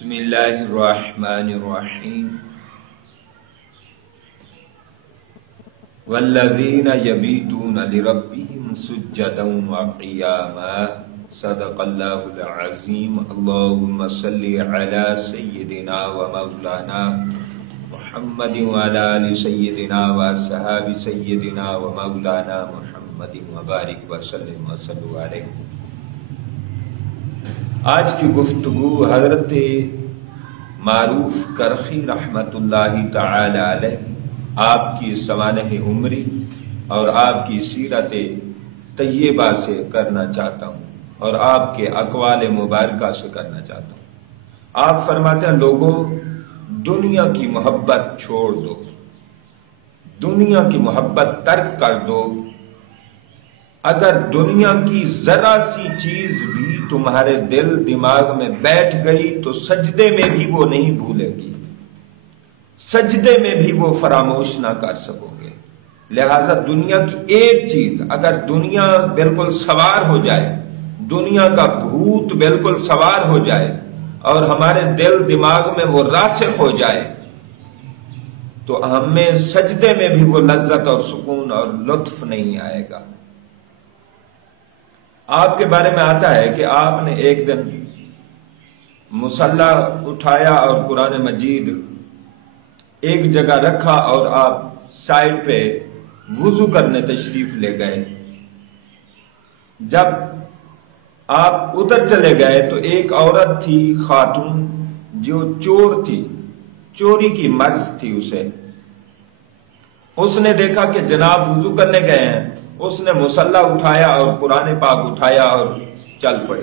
بسم اللہ الرحمن الرحیم والذین یبیتون لربهم سجدا وقیاما صدق اللہ العظیم اللہم صلی علی سیدنا و مولانا محمد وعلی آل سیدنا و اصحاب سیدنا و مولانا محمد وبارک وسلم وصلوا علیہ۔ آج کی گفتگو حضرت معروف کرخی رحمت اللہ تعالی علیہ آپ کی سوانح عمری اور آپ کی سیرت طیبہ سے کرنا چاہتا ہوں اور آپ کے اقوال مبارکہ سے کرنا چاہتا ہوں۔ آپ فرماتے ہیں لوگوں دنیا کی محبت چھوڑ دو، دنیا کی محبت ترک کر دو۔ اگر دنیا کی ذرا سی چیز بھی تمہارے دل دماغ میں بیٹھ گئی تو سجدے میں بھی وہ نہیں بھولے گی، سجدے میں بھی وہ فراموش نہ کر سکو گے۔ لہذا دنیا کی ایک چیز اگر دنیا بالکل سوار ہو جائے، دنیا کا بھوت بالکل سوار ہو جائے اور ہمارے دل دماغ میں وہ راسخ ہو جائے تو ہمیں سجدے میں بھی وہ لذت اور سکون اور لطف نہیں آئے گا۔ آپ کے بارے میں آتا ہے کہ آپ نے ایک دن مصلی اٹھایا اور قرآن مجید ایک جگہ رکھا اور آپ سائڈ پہ وضو کرنے تشریف لے گئے۔ جب آپ ادھر چلے گئے تو ایک عورت تھی، خاتون، جو چور تھی، چوری کی مرض تھی اسے۔ اس نے دیکھا کہ جناب وضو کرنے گئے ہیں، اس نے مصلی اٹھایا اور قرآن پاک اٹھایا اور چل پڑی۔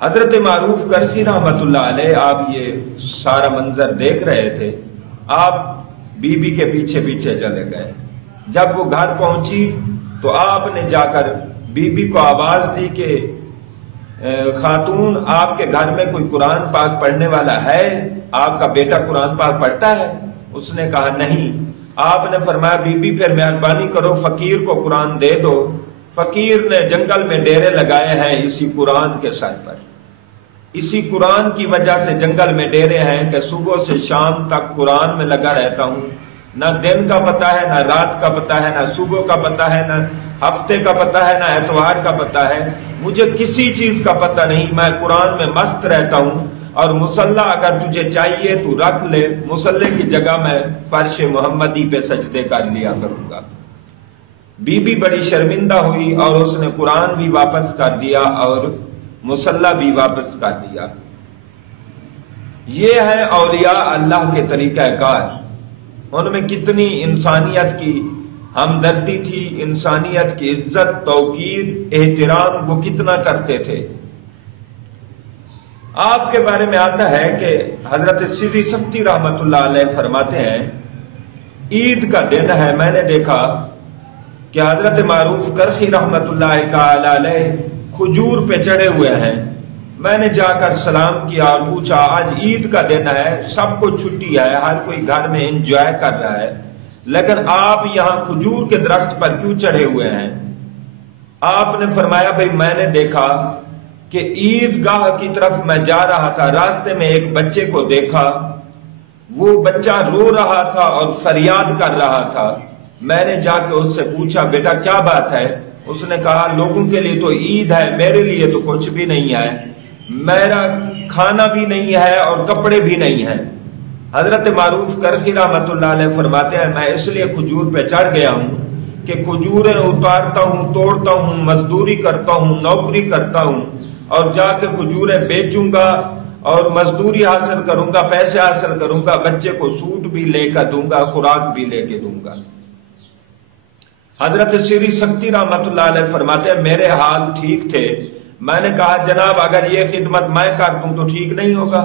حضرت معروف کرخی رحمت اللہ علیہ آپ یہ سارا منظر دیکھ رہے تھے، آپ بی بی کے پیچھے پیچھے چلے گئے۔ جب وہ گھر پہنچی تو آپ نے جا کر بی بی کو آواز دی کہ خاتون آپ کے گھر میں کوئی قرآن پاک پڑھنے والا ہے؟ آپ کا بیٹا قرآن پاک پڑھتا ہے؟ اس نے کہا نہیں۔ آپ نے فرمایا بی بی پھر مہربانی کرو فقیر کو قرآن دے دو۔ فقیر نے جنگل میں ڈیرے لگائے ہیں اسی قرآن کے سر پر، اسی قرآن کی وجہ سے جنگل میں ڈیرے ہیں کہ صبح سے شام تک قرآن میں لگا رہتا ہوں۔ نہ دن کا پتہ ہے، نہ رات کا پتہ ہے، نہ صبح کا پتہ ہے، نہ ہفتے کا پتہ ہے، نہ اتوار کا پتہ ہے، مجھے کسی چیز کا پتہ نہیں، میں قرآن میں مست رہتا ہوں۔ اور مصلی اگر تجھے چاہیے تو رکھ لے، مصلی کی جگہ میں فرش محمدی پہ سجدے کر لیا کروں گا۔ بی بی بڑی شرمندہ ہوئی اور اس نے قرآن بھی واپس کر دیا اور مصلی بھی واپس کر دیا۔ یہ ہے اولیاء اللہ کے طریقہ کار۔ ان میں کتنی انسانیت کی ہمدردی تھی، انسانیت کی عزت، توقیر، احترام وہ کتنا کرتے تھے۔ آپ کے بارے میں آتا ہے کہ حضرت سری سکتی رحمت اللہ علیہ فرماتے ہیں عید کا دن ہے، میں نے دیکھا کہ حضرت معروف کرخی رحمت اللہ تعالی علیہ کھجور پہ چڑھے ہوئے ہیں۔ میں نے جا کر سلام کیا اور پوچھا آج عید کا دن ہے، سب کو چھٹی ہے، ہر کوئی گھر میں انجوائے کر رہا ہے، لیکن آپ یہاں کھجور کے درخت پر کیوں چڑھے ہوئے ہیں؟ آپ نے فرمایا بھئی میں نے دیکھا کہ عید گاہ کی طرف میں جا رہا تھا، راستے میں ایک بچے کو دیکھا، وہ بچہ رو رہا تھا اور فریاد کر رہا تھا۔ میں نے جا کے اس سے پوچھا بیٹا کیا بات ہے؟ اس نے کہا لوگوں کے لیے تو عید ہے، میرے لیے تو کچھ بھی نہیں ہے، میرا کھانا بھی نہیں ہے اور کپڑے بھی نہیں ہیں۔ حضرت معروف کرخی رحمت اللہ علیہ فرماتے ہیں میں اس لیے کھجور پہ چڑھ گیا ہوں کہ کھجوریں اتارتا ہوں، توڑتا ہوں، مزدوری کرتا ہوں، نوکری کرتا ہوں اور جا کے کھجوریں بیچوں گا اور مزدوری حاصل کروں گا، پیسے حاصل کروں گا، بچے کو سوٹ بھی لے کر دوں گا، خوراک بھی لے کے دوں گا۔ حضرت سری سکتی رحمت اللہ علیہ فرماتے ہیں میرے حال ٹھیک تھے۔ میں نے کہا جناب اگر یہ خدمت میں کر دوں تو ٹھیک نہیں ہوگا؟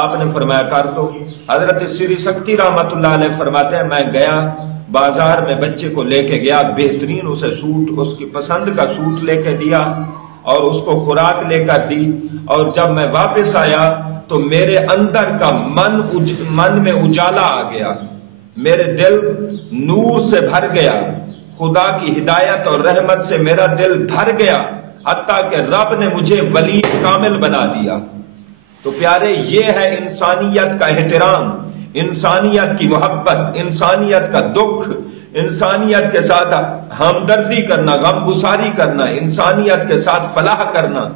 آپ نے فرمایا کر دو۔ حضرت سری سکتی رحمت اللہ علیہ فرماتے ہیں میں گیا بازار میں، بچے کو لے کے گیا، بہترین اسے سوٹ، اس کی پسند کا سوٹ لے کے دیا اور اس کو خوراک لے کر دی، اور جب میں واپس آیا تو میرے اندر کا من میں اجالا آ گیا، میرے دل نور سے بھر گیا، خدا کی ہدایت اور رحمت سے میرا دل بھر گیا، حتیٰ کہ رب نے مجھے ولی کامل بنا دیا۔ تو پیارے یہ ہے انسانیت کا احترام، انسانیت کی محبت، انسانیت کا دکھ، انسانیت کے ساتھ ہمدردی کرنا، غم گساری کرنا، انسانیت کے ساتھ فلاح کرنا،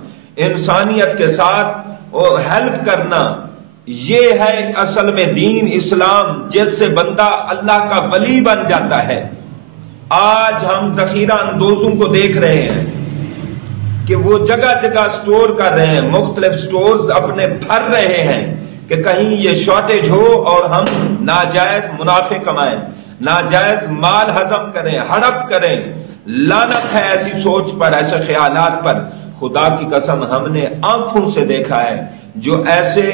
انسانیت کے ساتھ ہیلپ کرنا، یہ ہے اصل میں دین اسلام، جس سے بندہ اللہ کا ولی بن جاتا ہے۔ آج ہم ذخیرہ اندوزوں کو دیکھ رہے ہیں کہ وہ جگہ جگہ سٹور کر رہے ہیں، مختلف سٹورز اپنے بھر رہے ہیں کہ کہیں یہ شارٹیج ہو اور ہم ناجائز منافع کمائیں، ناجائز مال ہضم کریں، ہڑپ کریں۔ لعنت ہے ایسی سوچ پر، ایسے خیالات پر۔ خدا کی قسم ہم نے آنکھوں سے دیکھا ہے جو ایسے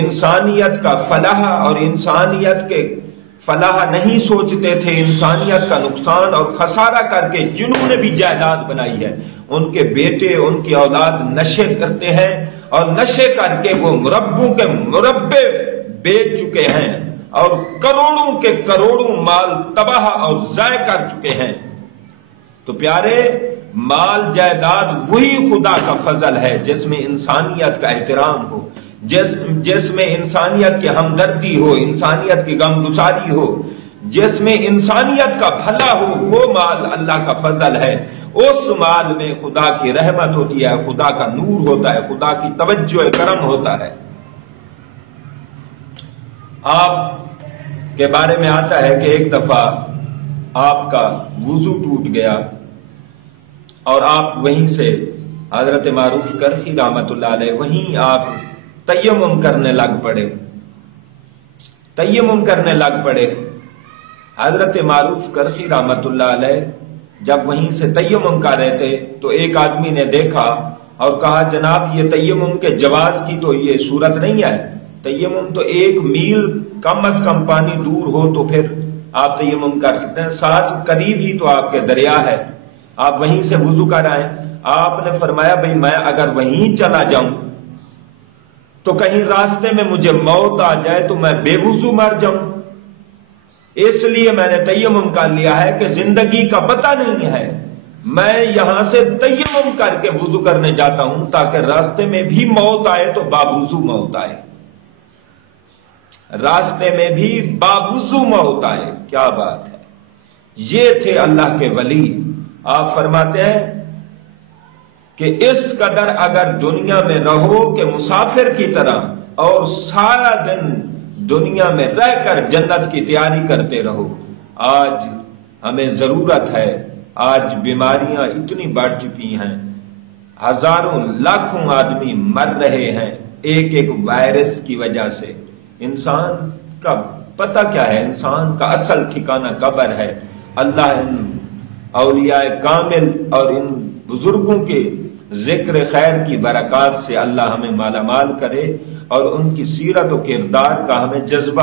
انسانیت کا فلاح اور انسانیت کے فلاح نہیں سوچتے تھے، انسانیت کا نقصان اور خسارہ کر کے جنہوں نے بھی جائیداد بنائی ہے، ان کے بیٹے، ان کی اولاد نشے کرتے ہیں اور نشے کر کے وہ مربوں کے مربے بیچ چکے ہیں اور کروڑوں کے کروڑوں مال تباہ اور ضائع کر چکے ہیں۔ تو پیارے، مال جائیداد وہی خدا کا فضل ہے جس میں انسانیت کا احترام ہو، جس میں انسانیت کی ہمدردی ہو، انسانیت کی غم گساری ہو، جس میں انسانیت کا بھلا ہو، وہ مال اللہ کا فضل ہے۔ اس مال میں خدا کی رحمت ہوتی ہے، خدا کا نور ہوتا ہے، خدا کی توجہ کرم ہوتا ہے۔ آپ کے بارے میں آتا ہے کہ ایک دفعہ آپ کا وضو ٹوٹ گیا اور آپ وہیں سے حضرت معروف کرخی رحمت اللہ علیہ وہیں آپ تیمم کرنے لگ پڑے۔ حضرت معروف کرخی رحمت اللہ علیہ جب وہیں سے تیمم کر رہے تھے تو ایک آدمی نے دیکھا اور کہا، جناب یہ تیمم کے جواز کی تو یہ صورت نہیں ہے، تیمم تو 1 میل کم از کم پانی دور ہو تو پھر آپ تیمم کر سکتے ہیں، ساتھ قریب ہی تو آپ کے دریا ہے، آپ وہیں سے وضو کر آئیں۔ آپ نے فرمایا، بھئی میں اگر وہیں چلا جاؤں تو کہیں راستے میں مجھے موت آ جائے تو میں بے وضو مر جاؤں، اس لیے میں نے تیمم کر لیا ہے کہ زندگی کا پتہ نہیں ہے، میں یہاں سے تیمم کر کے وضو کرنے جاتا ہوں تاکہ راستے میں بھی موت آئے تو باوضو موت آئے، راستے میں بھی باوضو موت آئے۔ کیا بات ہے! یہ تھے اللہ کے ولی۔ آپ فرماتے ہیں کہ اس قدر اگر دنیا میں رہو کہ مسافر کی طرح اور سارا دن دنیا میں رہ کر جنت کی تیاری کرتے رہو۔ آج ہمیں ضرورت ہے، آج بیماریاں اتنی بڑھ چکی ہیں، ہزاروں لاکھوں آدمی مر رہے ہیں ایک ایک وائرس کی وجہ سے۔ انسان کا پتہ کیا ہے؟ انسان کا اصل ٹھکانہ قبر ہے۔ اللہ ان اولیاء کامل اور ان بزرگوں کے ذکر خیر کی برکات سے اللہ ہمیں مالا مال کرے اور ان کی سیرت و کردار کا ہمیں جذبہ